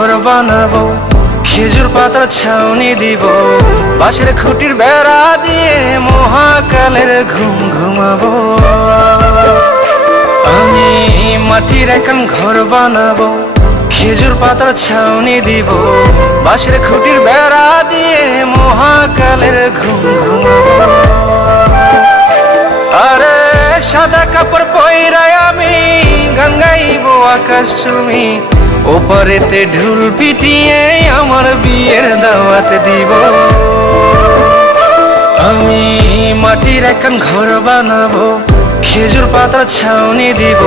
ঘর বানাবো, খেজুর পাতার ছাউনি দিব, বাঁশের খুঁটির বেড়া দিয়ে মহাকালের ঘুম ঘুমাবো। আমি মাটির এখন ঘর বানাবো, খেজুর পাতার ছাউনি দিব, বাঁশের খুঁটির বেড়া দিয়ে মহাকালের ঘুম ঘুমাবো। আরে সাদা কাপড় পইরাই আমি গান গাইবো আকাশ চুমি, ওপারেতে ঢোল পিটিয়ে আমার বিয়ের দাওয়াত দিব। আমি মাটির এখন ঘর বানাবো, খেজুর পাতার ছাউনি দিব,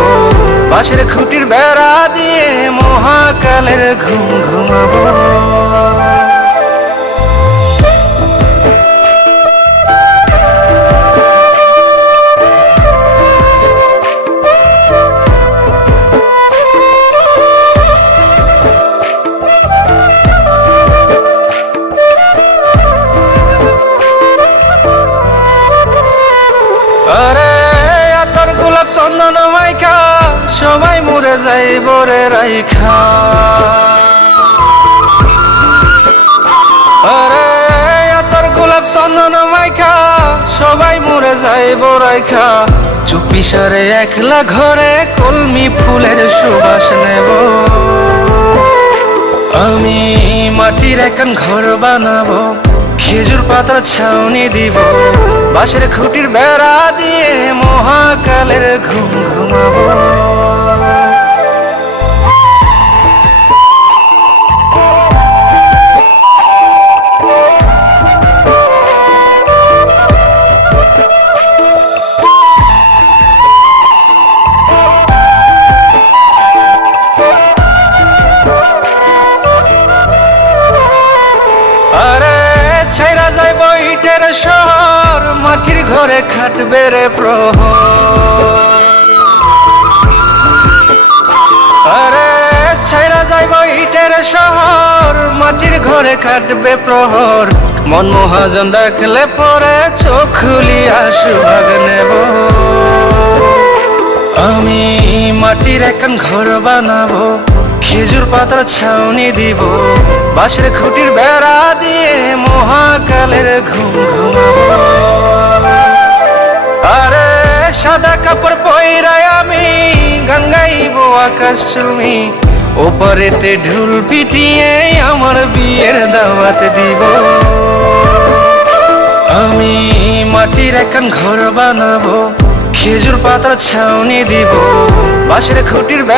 বাঁশের খুঁটির বেড়া দিয়ে মহাকালের ঘুম ঘুমাবো। আরে আতর গোলাপ চন্দন মাইখা সবাই মরে যাইব রে রাইখা। আরে আতর গোলাপ চন্দন মাইখা সবাই মরে যাইব রাইখা, চুপি সারে একলা ঘরে কলমি ফুলের সুবাস নেব। আমি মাটির এখন ঘর বানাবো, খেজুর পাতার ছাউনি দিব, বাঁশের খুঁটির বেড়া দিয়ে মহাকালের ঘুম ঘুমাবো। আরে ছাইরা যাইব ইটের শহর, মাটির ঘরে খাটবে রে প্রহর। আরে ছাইরা যাইব ইটের শহর, মাটির ঘরে খাটবে প্রহর। মন মহাজন ডাকলে পরে চোখ খুলিয়া সুভাগ নেব। আমি মাটির এখন ঘর বানাবো, খেজুর পাতার ছাউনি দিব, বাঁশের খুঁটির বেড়া দিয়ে মহাকালের ঘুম ঘুমাবো। আরে সাদা কাপড় পইরাই আমি গান গাইবো আকাশ চুমি, ওপারেতে ঢোল পিটিয়ে আমার বিয়ের দাওয়াত দিব। আমি মাটির এখন ঘর বানাবো, খেজুর পাতার ছাউনি দিব, বাঁশের খুঁটির